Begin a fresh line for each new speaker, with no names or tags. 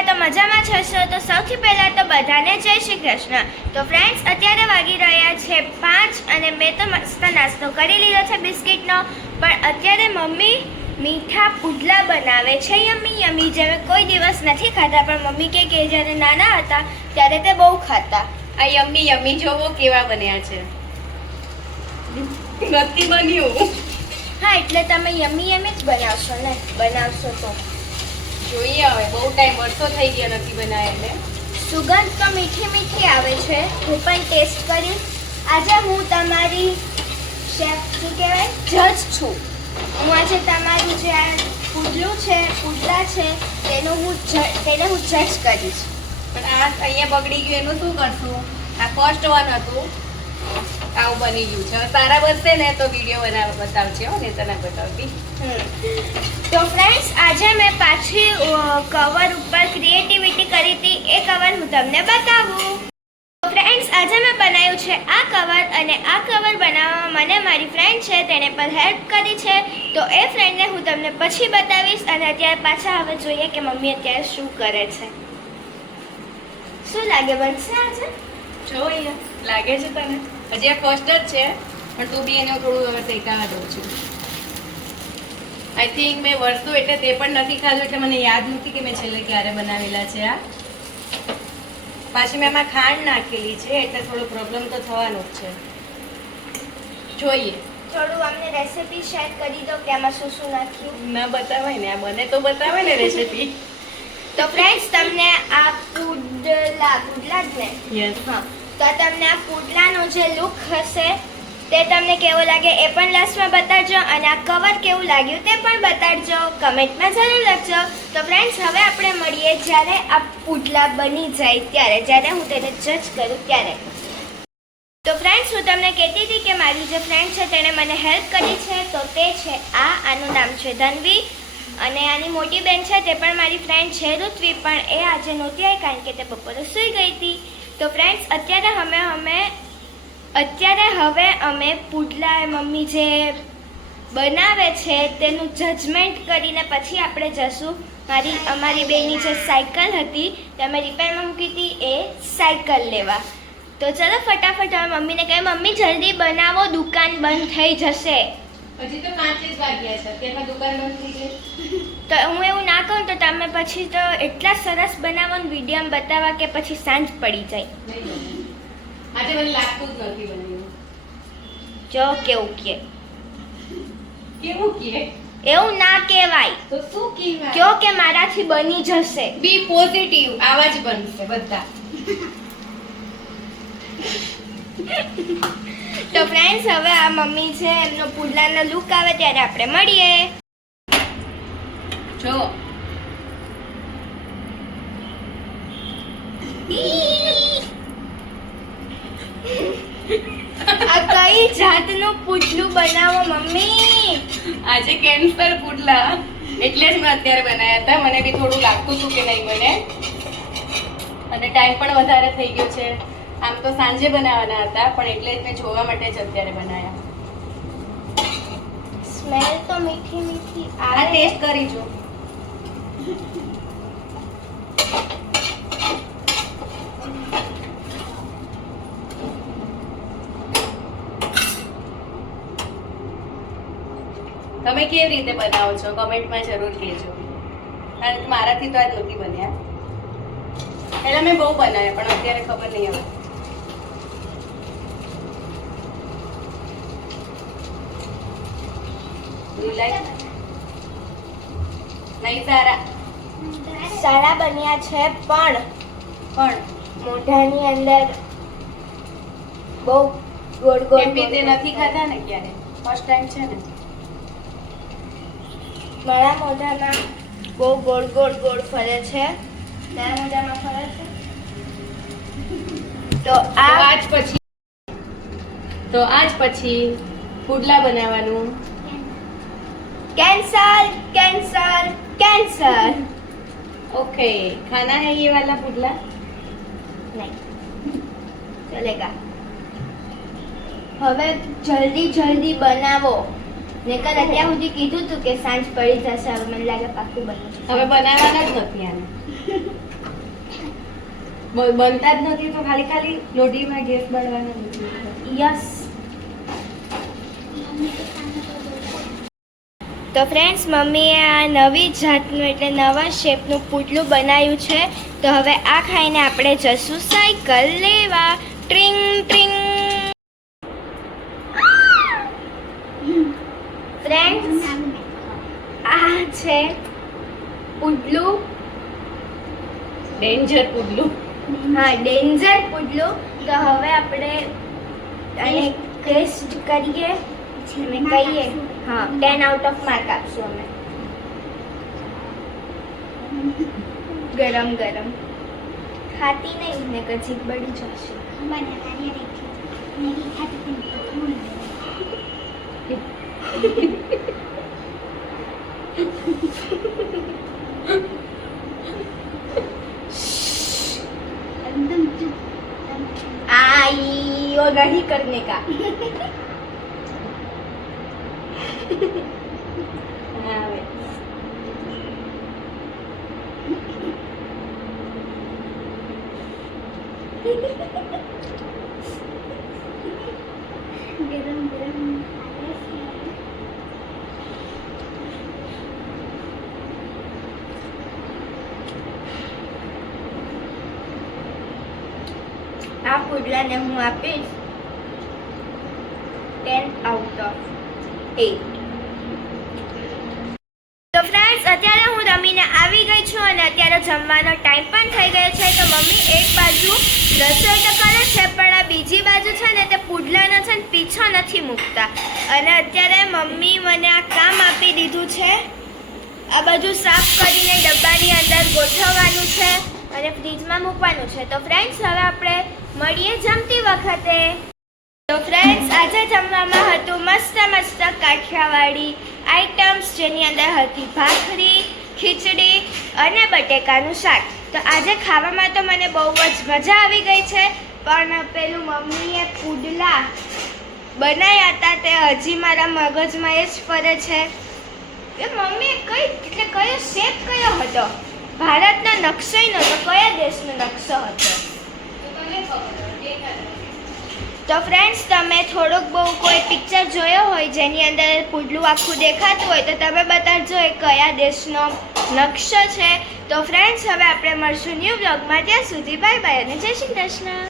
બધા તો મજામાં જ હશો તો સૌથી પહેલાં તો બધાને જય શ્રી કૃષ્ણ. તો ફ્રેન્ડ્સ અત્યારે વાગી રહ્યા છે પાંચ અને મેં તો મસ્ત નાસ્તો કરી લીધો છે બિસ્કિટનો. પણ અત્યારે મમ્મી મીઠા પુડલા બનાવે છે યમી યમી જે મેં કોઈ દિવસ નથી ખાતા પણ મમ્મી કે કે જ્યારે નાના હતા ત્યારે તે બહુ ખાતા.
આ યમ્મી યમી જોવો કેવા બન્યા છે. નથી બન્યું.
હા એટલે તમે યમી યમી જ બનાવશો ને? બનાવશો તો.
જોઈએ હવે બહુ ટાઈમ વર્ષો થઈ ગયા નથી બનાવ્યા એટલે.
સુગંધ તો મીઠી મીઠી આવે છે. હું પણ ટેસ્ટ કરીશ. આજે હું તમારી શેફ શું કહેવાય? જજ છું. હું આજે તમારું જે આ પુડલું છે પુડલા છે તેનું હું તેને હું જજ કરીશ.
પણ આ અહીંયા બગડી ગયું એનું શું કરશું? આ ફર્સ્ટ વન હતું. આવું બની ગયું છે. તારા બનશે ને તો વીડિયો બનાવ બતાવજે હો ને તને બતાવતી
તો ફ્રેન્ડ્સ આજે મેં પાછી કવર ઉપર ક્રિએટિવિટી કરી હતી. એ કવર હું તમને બતાવું. ફ્રેન્ડ્સ આજે મેં બનાવ્યું છે આ કવર અને આ કવર બનાવવામાં મને મારી ફ્રેન્ડ છે, તેણે પણ હેલ્પ કરી છે. તો એ ફ્રેન્ડને હું તમને પછી બતાવીશ અને અત્યારે પાછા હવે જોઈએ કે મમ્મી અત્યારે શું કરે છે. શું લાગે, બનશે આજે?
જોઈએ લાગે છે તને? હજી આ ફર્સ્ટ જ છે, પણ તું બી એને થોડું હવે શેકાવા દઉં છું. આઈ થિંક મેં વર્ષો એટલે તે પણ નથી ખાધું એટલે મને યાદ નથી કે મેં છેલ્લે ક્યારે બનાવેલા છે આ. પાછી મેં એમાં ખાંડ નાખેલી છે એટલે થોડો પ્રોબ્લેમ તો થવાનો જ છે. જોઈએ.
થોડું અમને રેસિપી શેર કરી દો કે આમાં શું શું નાખ્યું.
ના બતાવાય ને આ બને તો બતાવે ને રેસીપી
તો ફ્રેન્ડ્સ તમને આ પુડલા પુડલા જ ને?
યસ
હા. તો તમને આ પુડલાનો જે લુક હશે તે તમને કેવો લાગે એ પણ લાસ્ટમાં બતાડજો અને આ કવર કેવું લાગ્યું તે પણ બતાડજો. કમેન્ટમાં જરૂર લખજો. તો ફ્રેન્ડ્સ હવે આપણે મળીએ જ્યારે આ પુડલા બની જાય ત્યારે, જ્યારે હું તેને જજ કરું ત્યારે. તો ફ્રેન્ડ્સ હું તમને કહેતી હતી કે મારી જે ફ્રેન્ડ છે તેણે મને હેલ્પ કરી છે, તો તે છે આ, આનું નામ છે ધનવી. અને આની મોટી બેન છે તે પણ મારી ફ્રેન્ડ છે ઋત્વી, પણ એ આજે નહોતી આવી કારણ કે તે બપોરે સૂઈ ગઈ હતી. તો ફ્રેન્ડ્સ અત્યારે અમે અમે અત્યારે હવે અમે પુડલા મમ્મી જે બનાવે છે તેનું જજમેન્ટ કરીને પછી આપણે જશું. મારી અમારી બેની જે સાયકલ હતી તે અમે રિપેરમાં મૂકી હતી એ સાયકલ લેવા. તો ચલો ફટાફટ હવે મમ્મીને કહે મમ્મી જલ્દી બનાવો દુકાન બંધ થઈ જશે.
હજી તો પાંચ જ વાગ્યા છે અત્યારમાં દુકાન બંધ થઈ ગઈ.
તો હું એવું ના કહું તો તમે પછી તો એટલા સરસ બનાવો વીડિયો બતાવવા કે પછી સાંજ પડી જાય.
આજે મને લાગતું જ નથી બન્યું.
જો કેવું કે.
કેવું કે?
એવું ના કહેવાય.
તો શું કહેવાય?
કયો કે મારાથી બની જશે.
બી પોઝિટિવ આવા જ બનશે બધા.
તો ફ્રેન્ડ્સ હવે આ મમ્મી છે એમનો પુડલાનો લુક આવે ત્યારે આપણે મળીએ.
જો.
આ કઈ જાતનું પુડલું બનાવો મમ્મી?
આજે કેન્સર પુડલા. એટલે જ મેં અત્યારે બનાવ્યા હતા. મને બી થોડું લાગતું હતું કે નહીં બને. અને ટાઈમ પણ વધારે થઈ ગયો છે. આમ તો સાંજે બનાવવાના હતા પણ એટલે જ મેં જોવા માટે જ અત્યારે બનાવ્યા
સ્મેલ તો મીઠી મીઠી
આ ટેસ્ટ કરી જો. તમે કેવી રીતે બનાવો છો? કમેન્ટમાં જરૂર કહેજો. કારણ કે મારાથી તો આ નથી બન્યા. પહેલાં મેં બહુ બનાવ્યા પણ અત્યારે ખબર નહીં આવે નહીં સારા.
સારા બન્યા છે પણ
પણ?
મોઢાની અંદર બહુ ગોળ ગોળ
નથી ખાતા ને ક્યારે? ફર્સ્ટ ટાઈમ છે ને?
મારા મોઢામાં બહુ ગોળ ગોળ ગોળ ફરે છે તારા મોઢામાં ફરે છે તો
તો
આ
આજ પછી તો આજ પછી પુડલા બનાવવાનું
કેન્સર કેન્સર કેન્સર
ઓકે ખાના હે ये वाला पुडला
નહીં ચલેગા હવે જલ્દી જલ્દી બનાવો નકર અત્યાર સુધી કીધું તું કે સાંજ પડી જશે હવે મને લાગે પાકું બને
હવે બનાવવાના જ નથી આને. બનતા જ નથી તો ખાલી ખાલી લોઢીમાં ગેસ બળવાના નથી.
યસ. તો ફ્રેન્ડ્સ મમ્મીએ આ નવી જાતનું એટલે નવા શેપનું પુટલું બનાવ્યું છે. તો હવે આ ખાઈને આપણે જશું સાયકલ લેવા. ટ્રિંગ ટ્રિંગ. ફ્રેન્ડ્સ આ છે પુડલું
ડેન્જર પુડલું
હા ડેન્જર પુડલું તો હવે આપણે આને ટેસ્ટ કરીએ અમે કહીએ હા ટેન આઉટ ઓફ માર્ક આપશું અમે ગરમ ગરમ ખાતી નહીં ને કચી બળી જશે आई नहीं करने का।
હા હવે
હું આપીશ. ટેન આઉટ ઓફ એટ અત્યારે હું રમીને આવી ગઈ છું અને અત્યારે જમવાનો ટાઈમ પણ થઈ ગયો છે. તો મમ્મી એક બાજુ રસોઈ તો કરે છે, પણ આ બીજી બાજુ છે ને તે પુડલાનો છે ને પીછો નથી મૂકતા. અને અત્યારે મમ્મી મને આ કામ આપી દીધું છે. આ બાજુ સાફ કરીને ડબ્બાની અંદર ગોઠવવાનું છે. અને ફ્રીજમાં મૂકવાનું છે. તો ફ્રેન્ડ્સ હવે આપણે મળીએ જમતી વખતે. તો ફ્રેન્ડ્સ આજે જમવામાં હતું મસ્ત મસ્ત કાઠિયાવાડી આઇટમ્સ જેની અંદર હતી ભાખરી, ખીચડી અને બટેકાનું શાક. તો આજે ખાવામાં તો મને બહુ જ મજા આવી ગઈ છે, પણ પેલું મમ્મીએ પુડલા બનાવ્યા હતા તે હજી મારા મગજમાં એ જ ફરે છે. એ મમ્મીએ કઈ, એટલે કયો શેપ કયો હતો? ભારતનો નકશો નહોતો કયા દેશનો નકશો હતો? તો ફ્રેન્ડ્સ તમે થોડુંક બહુ કોઈ પિક્ચર જોયો હોય જેની અંદર પુડલું આખું દેખાતું હોય, તો તમે બતાવજો એ કયા દેશનો નકશો છે. તો ફ્રેન્ડ્સ હવે આપણે મળશું ન્યૂ બ્લોગમાં ત્યાં સુધી બાય બાય અને જય શ્રી કૃષ્ણ.